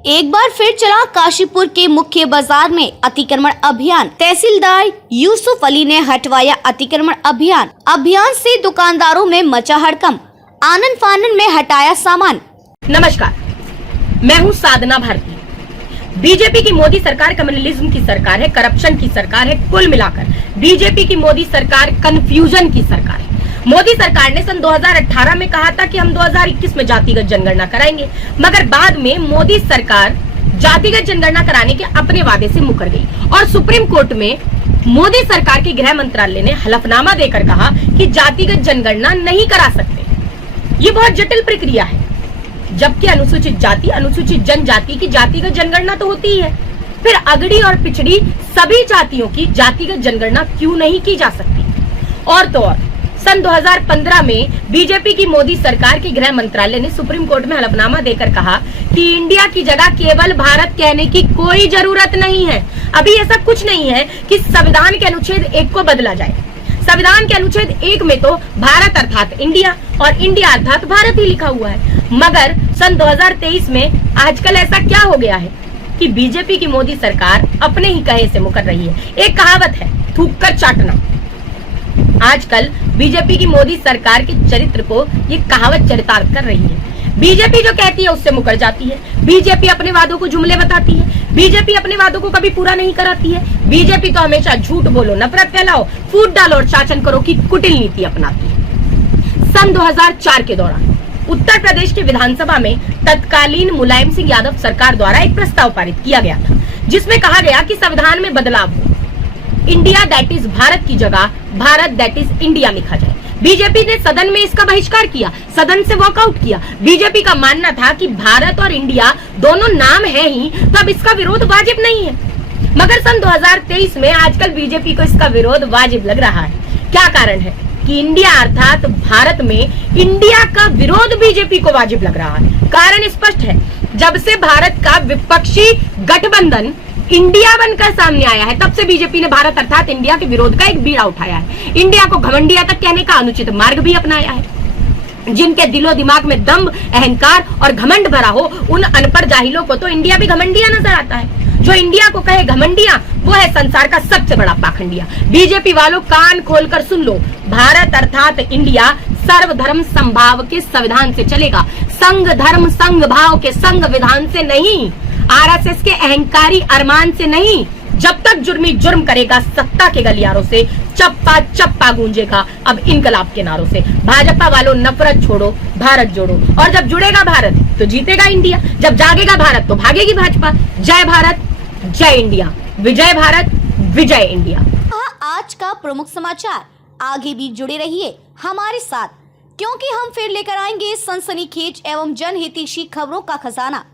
एक बार फिर चला काशीपुर के मुख्य बाजार में अतिक्रमण अभियान। तहसीलदार यूसुफ अली ने हटवाया अतिक्रमण अभियान से दुकानदारों में मचा हड़कंप, आनन फानन में हटाया सामान। नमस्कार, मैं हूं साधना भारती। बीजेपी की मोदी सरकार कम्युनलिज्म की सरकार है, करप्शन की सरकार है। कुल मिलाकर बीजेपी की मोदी सरकार कंफ्यूजन की सरकार है। मोदी सरकार ने सन 2018 में कहा था कि हम 2021 में जातिगत जनगणना कराएंगे, मगर बाद में मोदी सरकार जातिगत जनगणना कराने के अपने वादे से मुकर गई और सुप्रीम कोर्ट में मोदी सरकार के गृह मंत्रालय ने हलफनामा देकर कहा कि जातिगत जनगणना नहीं करा सकते। ये बहुत जटिल प्रक्रिया है, जबकि अनुसूचित जाति, अनुसूचित जनजाति की जातिगत जनगणना तो होती ही है। फिर अगड़ी और पिछड़ी सभी जातियों की जातिगत जनगणना क्यों नहीं की जा सकती? और तो और सन 2015 में बीजेपी की मोदी सरकार के गृह मंत्रालय ने सुप्रीम कोर्ट में हलफनामा देकर कहा कि इंडिया की जगह केवल भारत कहने की कोई जरूरत नहीं है। अभी ऐसा कुछ नहीं है कि संविधान के अनुच्छेद 1 को बदला जाए। संविधान के अनुच्छेद 1 में तो भारत अर्थात इंडिया और इंडिया अर्थात भारत ही लिखा हुआ है। मगर सन 2023 में आजकल ऐसा क्या हो गया है कि बीजेपी की मोदी सरकार अपने ही कहे से मुकर रही है। एक कहावत है, थूक कर चाटना। आजकल बीजेपी की मोदी सरकार के चरित्र को ये कहावत चरितार्थ कर रही है। बीजेपी जो कहती है उससे मुकर जाती है। बीजेपी अपने वादों को जुमले बताती है। बीजेपी अपने वादों को कभी पूरा नहीं कराती है। बीजेपी तो हमेशा झूठ बोलो, नफरत फैलाओ, फूट डालो और शासन करो की कुटिल नीति अपनाती है। सन 2004 के दौरान उत्तर प्रदेश की विधानसभा में तत्कालीन मुलायम सिंह यादव सरकार द्वारा एक प्रस्ताव पारित किया गया था, जिसमें कहा गया कि संविधान में बदलाव हो, इंडिया दैट इज भारत की जगह भारत दैट इज इंडिया लिखा जाए। बीजेपी ने सदन में इसका बहिष्कार किया, सदन से वॉकआउट किया। बीजेपी का मानना था कि भारत और इंडिया दोनों नाम है ही, तो अब इसका विरोध वाजिब नहीं है। मगर सन 2023 में आजकल बीजेपी को इसका विरोध वाजिब लग रहा है। क्या कारण है कि इंडिया अर्थात भारत में इंडिया का विरोध बीजेपी को वाजिब लग रहा है? कारण स्पष्ट है, जब से भारत का विपक्षी गठबंधन इंडिया बनकर सामने आया है, तब से बीजेपी ने भारत अर्थात इंडिया के विरोध का एक बीड़ा उठाया है। इंडिया को घमंडिया तक कहने का अनुचित मार्ग भी अपनाया है। जिनके दिलो दिमाग में दम्भ, अहंकार और घमंड भरा हो, उन अनपढ़ जाहिलों को तो इंडिया भी घमंडिया नजर आता है। जो इंडिया को कहे घमंडिया, वो है संसार का सबसे बड़ा पाखंडिया। बीजेपी वालों कान खोलकर सुन लो, भारत अर्थात इंडिया सर्वधर्म समभाव के संविधान से चलेगा, संघ धर्म संघ भाव के संघ विधान से नहीं, आरएसएस के अहंकारी अरमान से नहीं। जब तक जुर्मी जुर्म करेगा सत्ता के गलियारों से, चप्पा चप्पा गूंजेगा अब इनकलाब के नारों से। भाजपा वालों नफरत छोड़ो, भारत जोड़ो, और जब जुड़ेगा भारत तो जीतेगा इंडिया, जब जागेगा भारत तो भागेगी भाजपा। जय भारत, जय इंडिया, विजय भारत, विजय इंडिया। आज का प्रमुख समाचार, आगे भी जुड़े रहिए हमारे साथ, क्योंकि हम फिर लेकर आएंगे सनसनीखेज एवं जनहितैषी खबरों का खजाना।